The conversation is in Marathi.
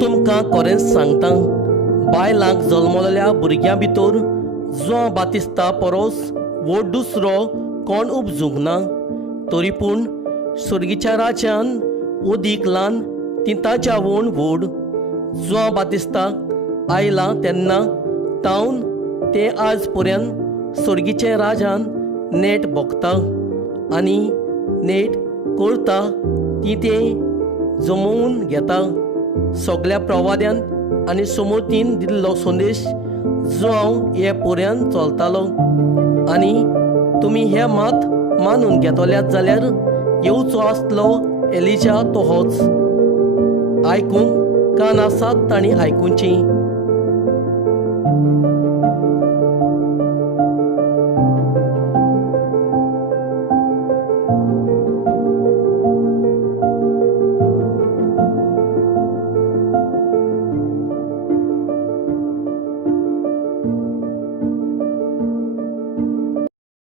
तुमकां खरेंच सांगता, बायलांक जल्मलेल्या भुरग्यां भितर जोआंव बातिस्ता परोस व्हड दुसरो कोण उपजूंक ना. तरी पूण सुर्गीच्या राज्यान उदीक ल्हान ती ताच्यावून व्हड. जोआंव बातिस्ताक आयला तेन्ना तावन ते आज पर्यंत सुर्गीचे राज्यान नेट भोगता आनी नेट करता ती ते जमोवन घेता. सगळ्या प्रवाद्यान आनी समृद्धीन दिल्लो संदेश जोआंव हे पर्यंत चलतालो आनी तुमी हे मात मानून घेतल्यात जाल्यार येवचो आसलो एलिजा तो होच. आयकूंक कान आसात तांणी आयकुची.